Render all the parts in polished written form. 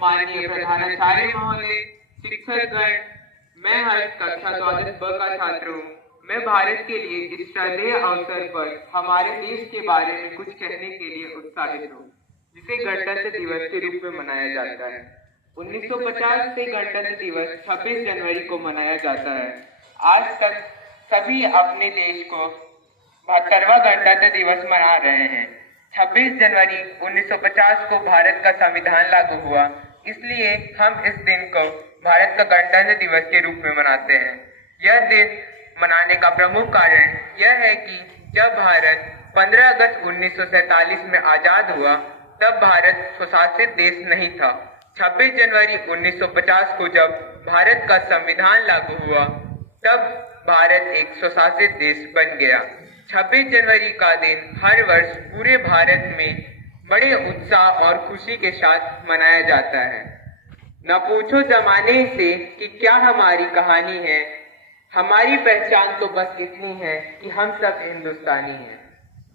माननीय प्रधानाचार्य महोदय, शिक्षकगण, मैं हर्ष कक्षा द्वादश ब का छात्र हूँ। मैं भारत के लिए इस श्रद्धेय अवसर पर हमारे देश के बारे में कुछ कहने के लिए उत्साहित हूँ, जिसे गणतंत्र दिवस के रूप में मनाया जाता है। 1950 से गणतंत्र दिवस 26 जनवरी को मनाया जाता है। आज तक सभी अपने देश को 72वां गणतंत्र दिवस मना रहे हैं। 26 जनवरी 1950 को भारत का संविधान लागू हुआ, इसलिए हम इस दिन को भारत का गणतंत्र दिवस के रूप में मनाते हैं। यह दिन मनाने का प्रमुख कारण यह है कि जब भारत 15 अगस्त 1947 में आजाद हुआ, तब भारत स्वशासित देश नहीं था। 26 जनवरी 1950 को जब भारत का संविधान लागू हुआ, तब भारत एक स्वशासित देश बन गया। 26 जनवरी का दिन हर वर्ष पूरे भारत में बड़े उत्साह और खुशी के साथ मनाया जाता है। न पूछो जमाने से कि क्या हमारी कहानी है, हमारी पहचान तो बस इतनी है कि हम सब हिंदुस्तानी हैं।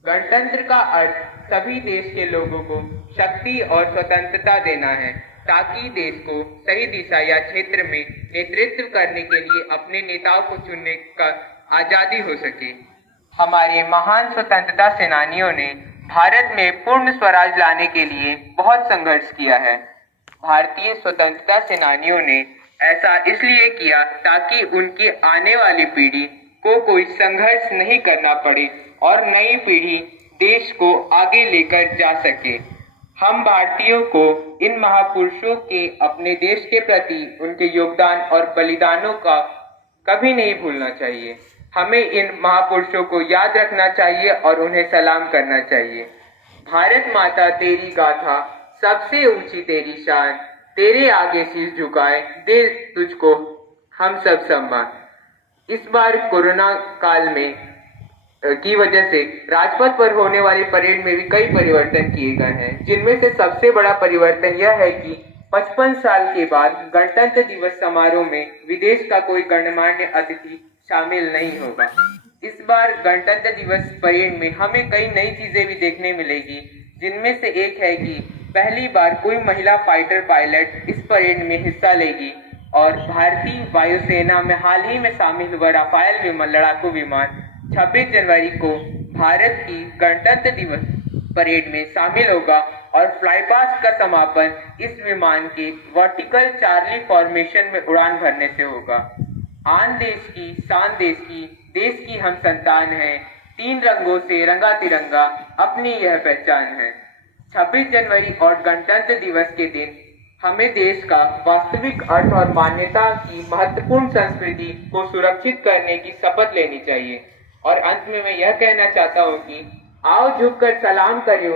गणतंत्र का अर्थ सभी देश के लोगों को शक्ति और स्वतंत्रता देना है, ताकि देश को सही दिशा या क्षेत्र में नेतृत्व करने के लिए अपने नेताओं को चुनने का आजादी हो सके। हमारे महान स्वतंत्रता सेनानियों ने भारत में पूर्ण स्वराज लाने के लिए बहुत संघर्ष किया है। भारतीय स्वतंत्रता सेनानियों ने ऐसा इसलिए किया ताकि उनकी आने वाली पीढ़ी को कोई संघर्ष नहीं करना पड़े और नई पीढ़ी देश को आगे लेकर जा सके। हम भारतीयों को इन महापुरुषों के अपने देश के प्रति उनके योगदान और बलिदानों का कभी नहीं भूलना चाहिए। हमें इन महापुरुषों को याद रखना चाहिए और उन्हें सलाम करना चाहिए। भारत माता तेरी गाथा, सबसे ऊंची तेरी शान, तेरे आगे सिर झुकाए दे तुझको हम सब सम्मान। इस बार कोरोना काल में की वजह से राजपथ पर होने वाली परेड में भी कई परिवर्तन किए गए हैं, जिनमें से सबसे बड़ा परिवर्तन यह है कि 55 साल के बाद गणतंत्र दिवस समारोह में विदेश का कोई गणमान्य अतिथि शामिल नहीं होगा। इस बार गणतंत्र दिवस परेड में हमें कई नई चीजें भी देखने मिलेगी, जिनमें से एक है कि पहली बार कोई महिला फाइटर पायलट इस परेड में हिस्सा लेगी और भारतीय वायुसेना में हाल ही में शामिल हुआ राफेल लड़ाकू विमान 26 जनवरी को भारत की गणतंत्र दिवस परेड में शामिल होगा और फ्लाईपास्ट का समापन इस विमान के वर्टिकल चार्ली फॉर्मेशन में उड़ान भरने से होगा। आन देश की शान देश की हम संतान हैं, 3 रंगों से रंगा तिरंगा अपनी यह पहचान है। 26 जनवरी और गणतंत्र दिवस के दिन हमें देश का वास्तविक अर्थ और मान्यता की महत्वपूर्ण संस्कृति को सुरक्षित करने की शपथ लेनी चाहिए। और अंत में मैं यह कहना चाहता हूँ कि आओ झुककर सलाम करें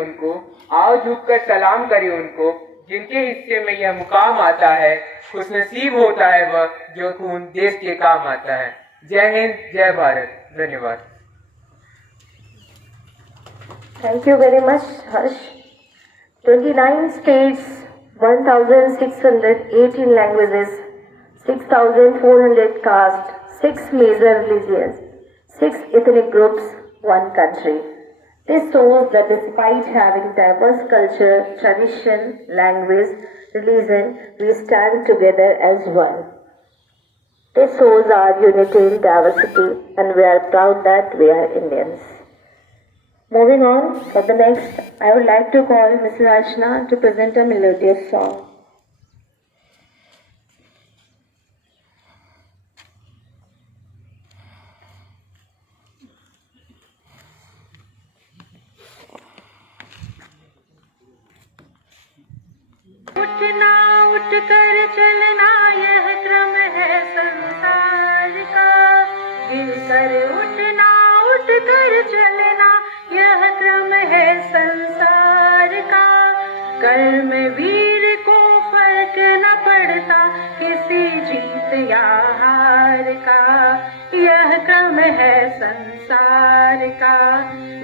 उनको जिनके हिस्से में यह मुकाम आता है। खुशनसीब होता है वह जो खून देश के काम आता है। जय हिंद, जय भारत। धन्यवाद। Thank you very much, Harsh. 29 states, 1,618 languages, 6,400 castes, 6 major religions, 6 ethnic groups, 1 country. This shows that despite having diverse culture, tradition, language, religion, we stand together as one. This shows our unity in diversity, and we are proud that we are Indians. Moving on, for the next, I would like to call Ms. Rachna to present a melodious song. उठना उठ कर चलना यह क्रम है संसार का, गिरकर उठना उठ कर चलना यह क्रम है संसार का। कर्म वीर को फर्क न पड़ता किसी जीत या हार का, यह क्रम है संसार का।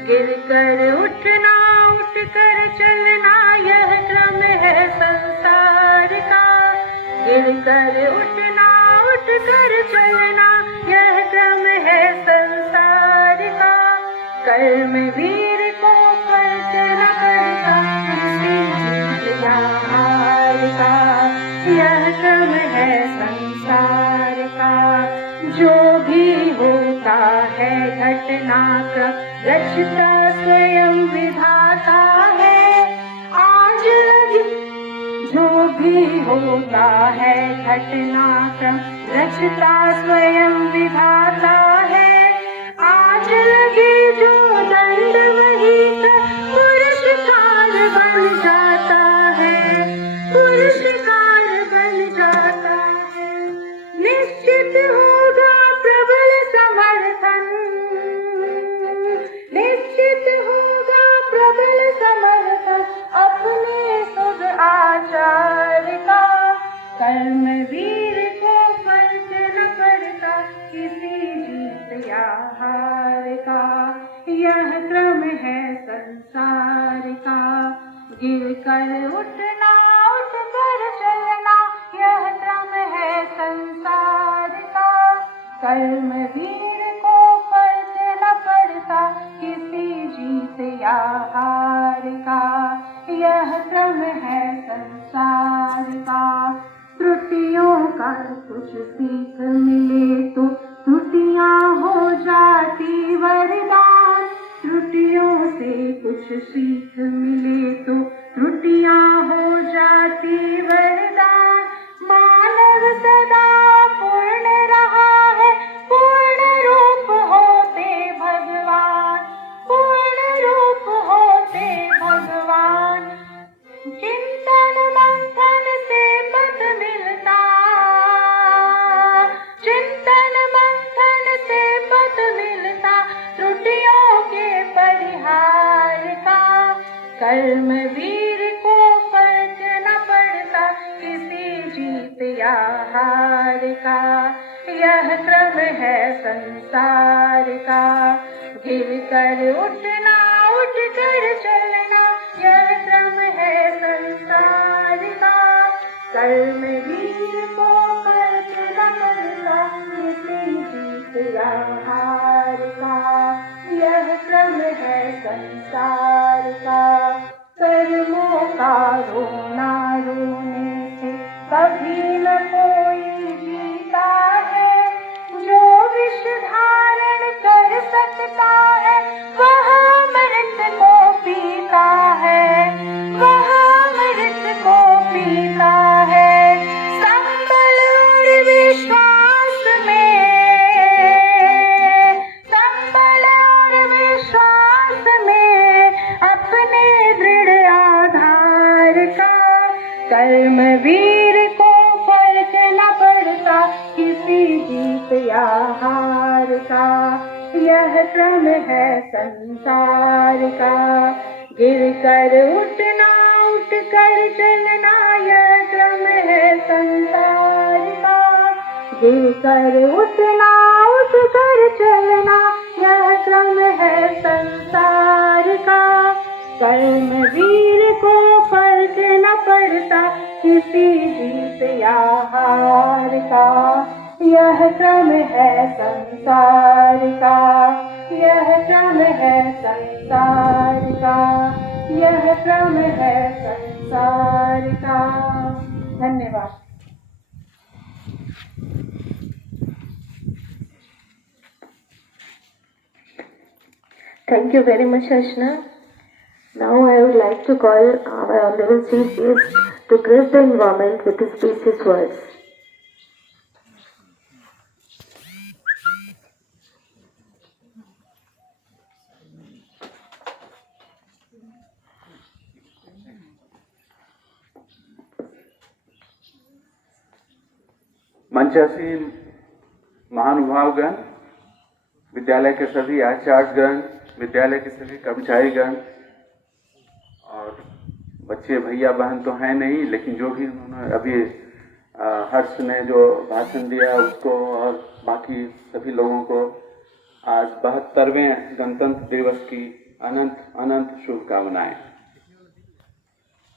गिरकर उठना उठ कर चलना यह क्रम है संसार का, गिरकर उठना उठ कर चलना यह क्रम है संसार का। कर्म वीर को फर्क न पड़ता किसी जीत या हार का। यह क्रम है संसार का। जो भी होता है घटनाक्रम रचता स्वयं विधाता है। आज लगी जो भी होता है घटनाक्रम रचता स्वयं विधाता है। आज लगी जो दंड वही का पुरस्कार बन जाता है, पुरस्कार बन जाता है। निश्चित होगा प्रबल समर्थन, निश्चित होगा प्रबल समर्थन अपने शुभ आचार का। कर्मवीर को फर्क न पड़ता किसी जीत या हार का। यह क्रम है संसार का। गिर कर उठना, उठ कर चलना, यह क्रम है संसार का। कर्मवीर को फर्क न पड़ता किसी जीत या हार का। यह क्रम है संसार का। त्रुटियों का कुछ सीख मिले तो त्रुटियां हो जाती वरदान। त्रुटियों से कुछ सीख मिले तो त्रुटियां हो जाती वरदान। मानव सदा पूर्ण रहा है, पूर्ण रूप होते भगवान, पूर्ण रूप होते भगवान। चिंतन मंथन से पद मिलता, चिंतन मंथन से पद मिलता त्रुटियों के परिहार का। कर्मवीर को फर्क न पड़ता किसी जीत या हार का। यह क्रम है संसार का। गिर कर उठना, उठ कर चलना, यह क्रम है संसार का। कर्मवीर को फर्क न पड़ता किसी जीत या हार का। यह क्रम है संसार का। कर्मों का रोना रोने से कभी न कोई जीता है। जो विष धारण कर सकता है वह अमृत को पीता है, वह अमृत को पीता है। संबल और विश्वास में, संबल और विश्वास में अपने दृढ़ आधार का। कर्मवीर को फर्क न पड़ता किसी जीत या हार का। यह क्रम है संसार का। गिर कर उठना, उठ कर चलना, यह क्रम है संसार का। गिर कर उठना, उठ कर चलना, यह क्रम है संसार का। कर्मवीर को फर्क न पड़ता किसी जीत या हार का। यह क्रम है संसार का। यह क्रम है संसार का। यह क्रम है संसार का। धन्यवाद। Thank you very much, Ashna. Now I would like to call our Honorable Chief Guest to grace the environment with his precious words. मंचासीन महानुभावगण, विद्यालय के सभी आचार्यगण, विद्यालय के सभी कर्मचारीगण और बच्चे भैया बहन तो हैं नहीं, लेकिन जो भी उन्होंने अभी हर्ष ने जो भाषण दिया उसको और बाकी सभी लोगों को आज 72वें गणतंत्र दिवस की अनंत अनंत शुभकामनाएं।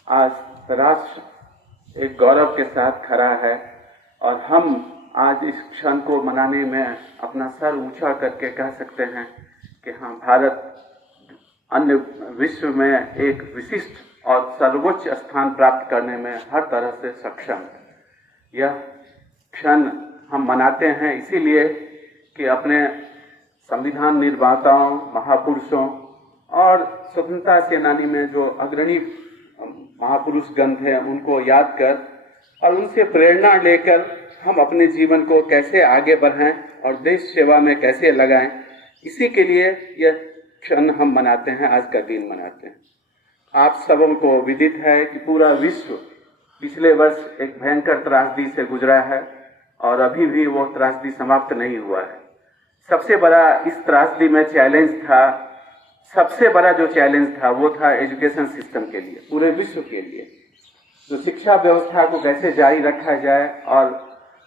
आज राष्ट्र एक गौरव के साथ खड़ा है और हम आज इस क्षण को मनाने में अपना सर ऊंचा करके कह सकते हैं कि हाँ, भारत अन्य विश्व में एक विशिष्ट और सर्वोच्च स्थान प्राप्त करने में हर तरह से सक्षम है। यह क्षण हम मनाते हैं इसीलिए कि अपने संविधान निर्माताओं, महापुरुषों और स्वतंत्रता सेनानी में जो अग्रणी महापुरुषगण थे उनको याद कर और उनसे प्रेरणा लेकर हम अपने जीवन को कैसे आगे बढ़ाएं और देश सेवा में कैसे लगाएं, इसी के लिए यह क्षण हम मनाते हैं, आज का दिन मनाते हैं। आप सबों को विदित है कि पूरा विश्व पिछले वर्ष एक भयंकर त्रासदी से गुजरा है और अभी भी वो त्रासदी समाप्त नहीं हुआ है। सबसे बड़ा इस त्रासदी में चैलेंज था, सबसे बड़ा जो चैलेंज था वो था एजुकेशन सिस्टम के लिए, पूरे विश्व के लिए। तो शिक्षा व्यवस्था को कैसे जारी रखा जाए और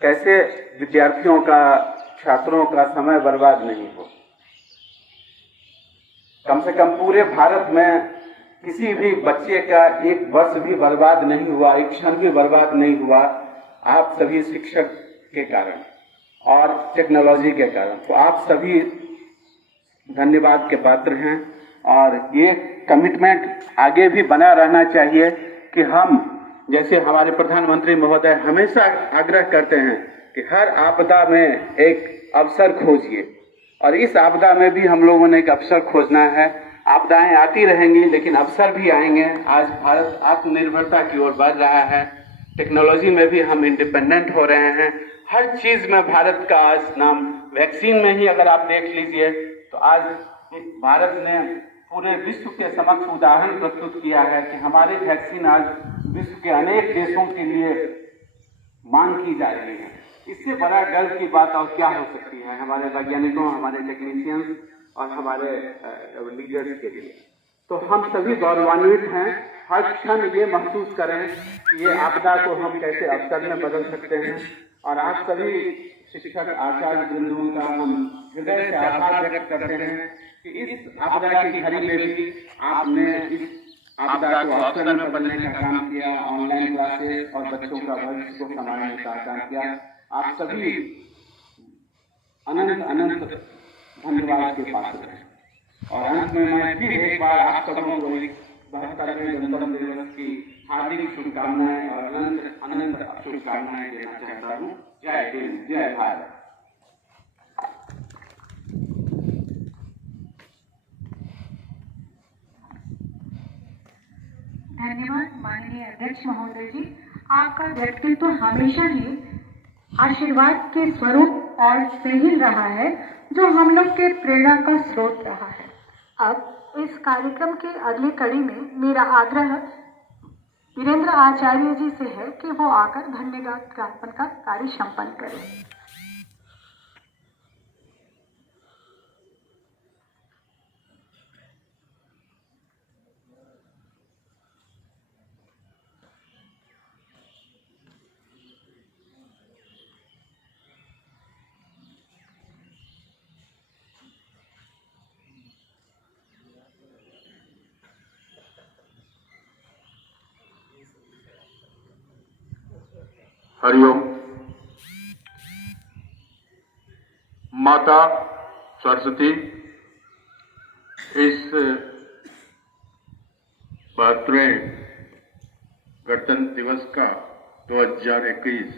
कैसे विद्यार्थियों का, छात्रों का समय बर्बाद नहीं हो। कम से कम पूरे भारत में किसी भी बच्चे का एक वर्ष भी बर्बाद नहीं हुआ, एक क्षण भी बर्बाद नहीं हुआ, आप सभी शिक्षक के कारण और टेक्नोलॉजी के कारण। तो आप सभी धन्यवाद के पात्र हैं और ये कमिटमेंट आगे भी बना रहना चाहिए कि हम, जैसे हमारे प्रधानमंत्री महोदय हमेशा आग्रह करते हैं कि हर आपदा में एक अवसर खोजिए, और इस आपदा में भी हम लोगों ने एक अवसर खोजना है। आपदाएं आती रहेंगी लेकिन अवसर भी आएंगे। आज भारत आत्मनिर्भरता की ओर बढ़ रहा है, टेक्नोलॉजी में भी हम इंडिपेंडेंट हो रहे हैं। हर चीज में भारत का आज नाम, वैक्सीन में ही अगर आप देख लीजिए तो आज भारत ने पूरे विश्व के समक्ष उदाहरण प्रस्तुत किया है कि हमारे वैक्सीन आज विश्व के अनेक देशों के लिए मांग की जा रही है। इससे बड़ा गर्व की बात और क्या हो सकती है हमारे वैज्ञानिकों, हमारे टेक्नीशियंस और हमारे लीडर्स के लिए। तो हम सभी गौरवान्वित हैं। हर क्षण ये महसूस करें कि ये आपदा को हम कैसे अवसर में बदल सकते हैं। और आप सभी शिक्षक, आचार्य वृंदों का हम हृदय से आभार व्यक्त करते हैं कि इस आपदा की घड़ी में भी आपने इस आपदा को अवसर में बदलने का काम किया, ऑनलाइन क्लासेस और बच्चों का भविष्य को संभालने का काम किया। आप सभी अनंत अनंत धन्यवाद के पात्र हैं। और अंत में मैं फिर एक बार आप सबों को 72वें गणतंत्र दिवस की हार्दिक शुभकामनाएं और अनंत अनंत शुभकामनाएं देना चाहता हूँ। जय हिंद, जय भारत। धन्यवाद माननीय अध्यक्ष महोदय जी। आपका व्यक्तित्व हमेशा ही आशीर्वाद के स्वरूप और स्नेहिल रहा है, जो हम लोग के प्रेरणा का स्रोत रहा है। अब इस कार्यक्रम की अगली कड़ी में मेरा आग्रह वीरेंद्र आचार्य जी से है कि वो आकर धन्यवाद ज्ञापन का कार्य संपन्न करें। हरिओम। माता सरस्वती इस 72वें गणतंत्र दिवस का 2021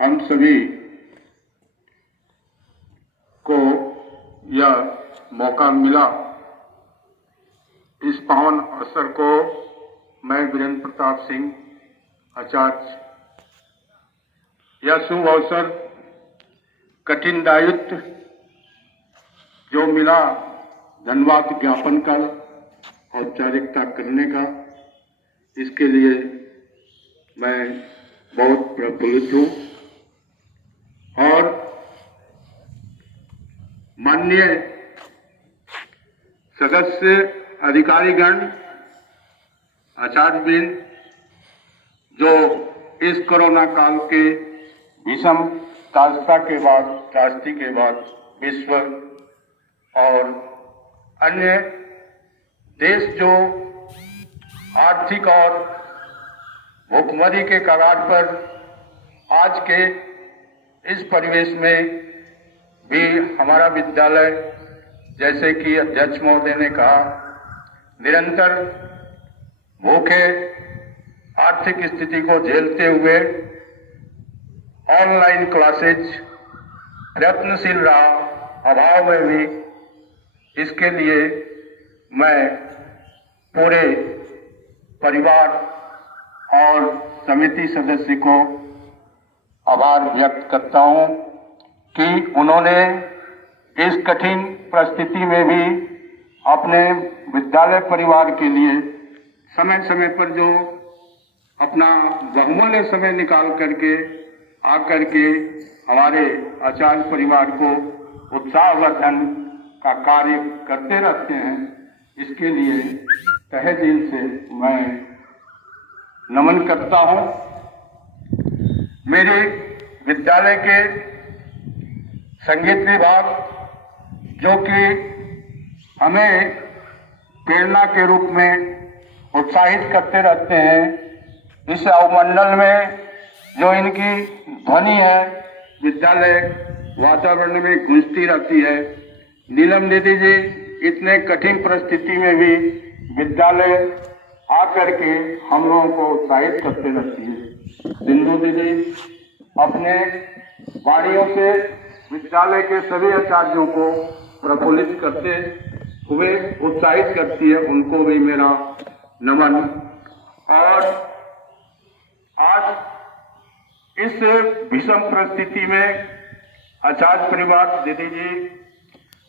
हम सभी को यह मौका मिला। इस पावन अवसर को मैं वीरेंद्र प्रताप सिंह आचार्य, यह शुभ अवसर कठिन दायित्व जो मिला धन्यवाद ज्ञापन का औपचारिकता करने का, इसके लिए मैं बहुत प्रफुल्लित हूँ। और माननीय सदस्य, अधिकारीगण, आचार्यवृंद जो इस कोरोना काल के विषम कालता के बाद, त्रासदी के बाद विश्व और अन्य देश जो आर्थिक और भूखमरी के कगार पर आज के इस परिवेश में भी हमारा विद्यालय, जैसे कि अध्यक्ष महोदय ने कहा, निरंतर भूखे आर्थिक स्थिति को झेलते हुए ऑनलाइन क्लासेज प्रयत्नशील रहा। अभाव में भी इसके लिए मैं पूरे परिवार और समिति सदस्य को आभार व्यक्त करता हूं कि उन्होंने इस कठिन परिस्थिति में भी अपने विद्यालय परिवार के लिए समय समय पर जो अपना बहुमूल्य समय निकाल करके आकर के हमारे आचार्य परिवार को उत्साहवर्धन का कार्य करते रहते हैं। इसके लिए तहे दिल से मैं नमन करता हूं। मेरे विद्यालय के संगीत विभाग जो कि हमें प्रेरणा के रूप में उत्साहित करते रहते हैं, इस अवमंडल में जो इनकी ध्वनि है विद्यालय वातावरण में गूंजती रहती है। नीलम दीदी जी इतने कठिन परिस्थिति में भी विद्यालय आकर के हम लोगों को उत्साहित करते रहती है। सिंधु दीदी अपने वाणियों से विद्यालय के सभी आचार्यों को प्रफुल्लित करते हुए उत्साहित करती है, उनको भी मेरा नमन। और आज इस विषम परिस्थिति में आचार्य परिवार दीदी जी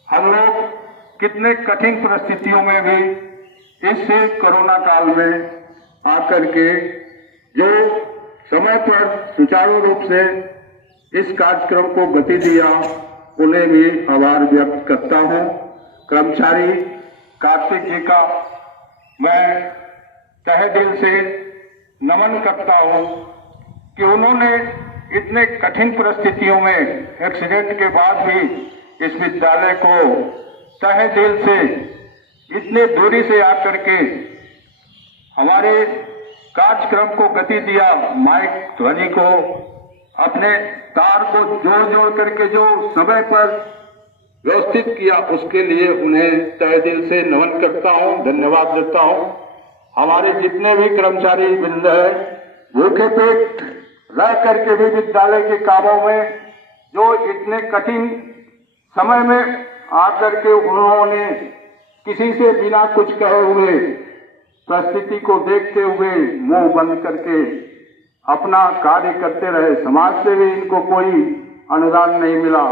हम लोग कितने कठिन परिस्थितियों में भी इस कोरोना काल में आकर के जो समय पर सुचारू रूप से इस कार्यक्रम को गति दिया, उन्हें भी आभार व्यक्त करता हूं। कर्मचारी कार्तिक जी का मैं तहे दिल से नमन करता हूं कि उन्होंने इतने कठिन परिस्थितियों में एक्सीडेंट के बाद भी इस विद्यालय को तहे दिल से इतने दूरी से आकर के हमारे कार्यक्रम को गति दिया। माइक ध्वनि को अपने तार को जोड़ करके जो समय पर व्यवस्थित किया, उसके लिए उन्हें तहे दिल से नमन करता हूं, धन्यवाद देता हूं। हमारे जितने भी कर्मचारी वृंद है भूखे पेट रह करके भी विद्यालय के कामों में जो इतने कठिन समय में आकर के उन्होंने किसी से बिना कुछ कहे हुए परिस्थिति को देखते हुए मुंह बंद करके अपना कार्य करते रहे। समाज से भी इनको कोई अनुदान नहीं मिला।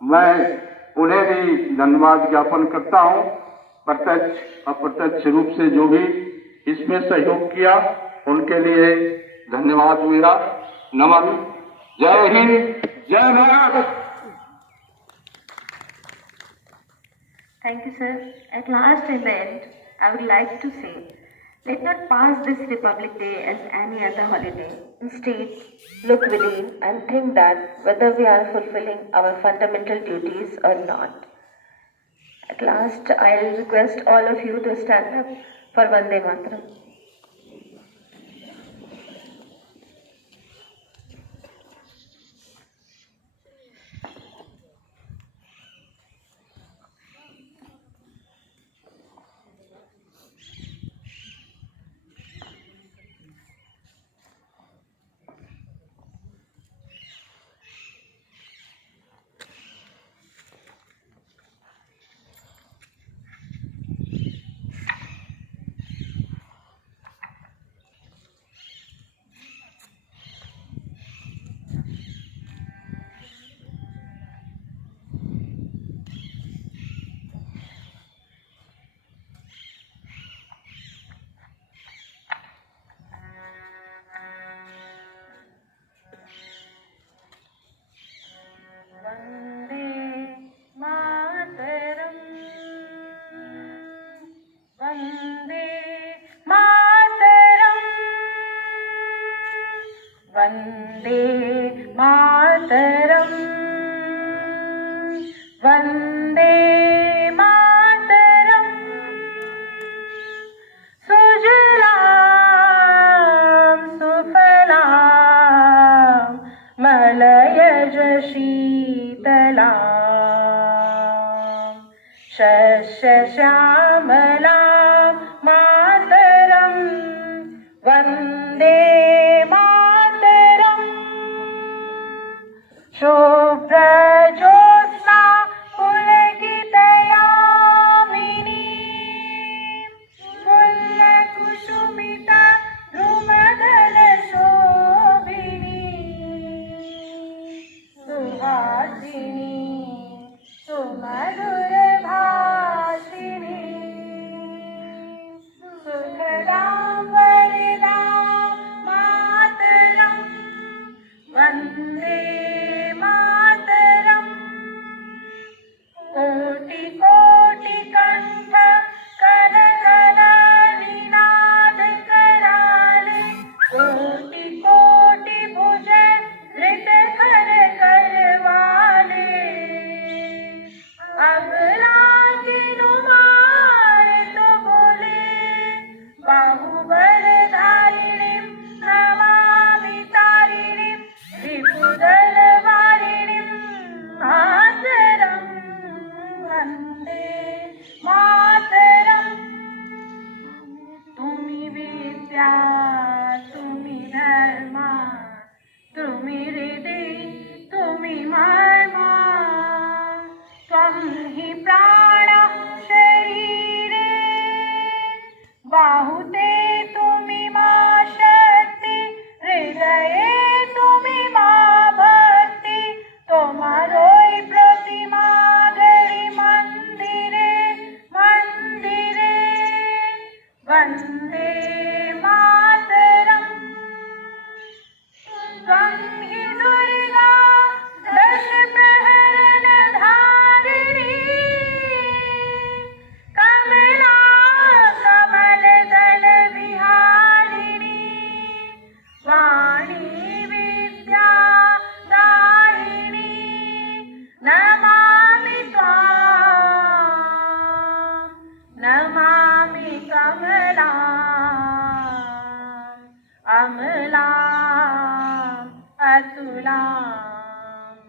मैं उन्हें भी धन्यवाद ज्ञापन करता हूं। प्रत्यक्ष अप्रत्यक्ष रूप से जो भी इसमें सहयोग किया, उनके लिए धन्यवाद मेरा नमन। जय हिंद, जय Bharat. Thank you, sir. At last and the end, I would like to say, let not pass this Republic Day as any other holiday. Instead, look within and think that whether we are fulfilling our fundamental duties or not. At last, I request all of you to stand up for Vande Mataram. Vande Mataram, Vande Mataram. Sujalam सुफलाम मलयज शीतलाम, शस्य श्यामलाम मातरम। वंदे कोटि कोटि भुजे धृत कर करवाले, अबला की नुमार तो बोले, बाहुबलधारिणीं नमामि तारिणीं रिपुदलवारिणीं मातरं वन्दे मातरम्। तुम्ही विद्या तुम्ही धर्म तुम्ही हृदि तुम्ही मर्म, त्वं हि प्राण शरीरे बाहुते तुम्ही मा शक्ति, हृदये तुम्ही मा भक्ति, तोमारोई प्रतिमा गरी मंदिरे मंदिरे, वन्दे मातरम्। त्वं हि दुर्गा दश प्रहरण धारिणी, कमला कमल दल विहारिणी, वाणी विद्या दायिनी, नमामि त्वां नमामि कमलाम् अमलाम् अतुलाम्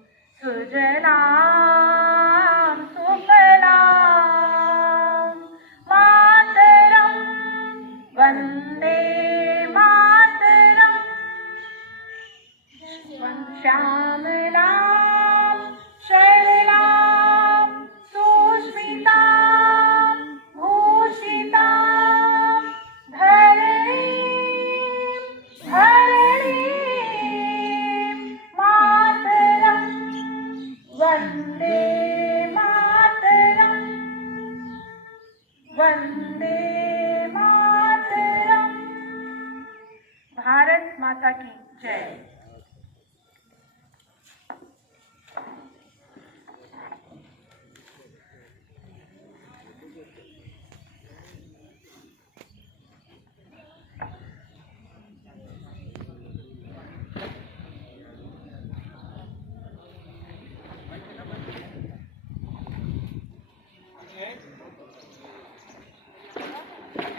सुजलाम् सुफलाम्, मातरं वन्दे मातरम्। श्यामलां शरणां सुस्मितां भूषितां धरणीं धरणीं मातरं वन्दे मातरम् वन्दे मातरम्। भारत माता की जय।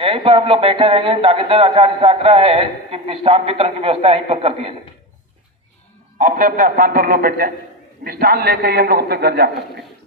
यहीं पर हम लोग बैठे रहेंगे। नागेंद्र आचार्य से आग्रह है कि मिष्ठान वितरण की व्यवस्था यहीं पर कर दिया जाए। अपने अपने स्थान पर लोग बैठ जाए, मिष्ठान लेकर ही हम लोग अपने घर जा सकते हैं।